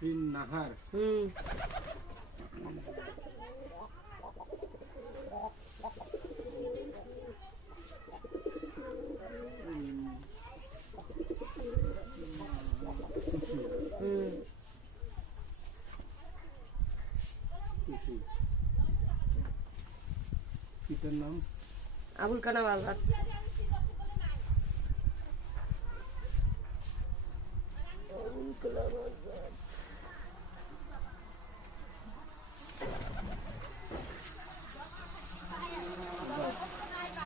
তাসফিন নাহার। খুশি পিতার নাম আবুল কালাম আজাদ। আবুল কালাম আজাদ।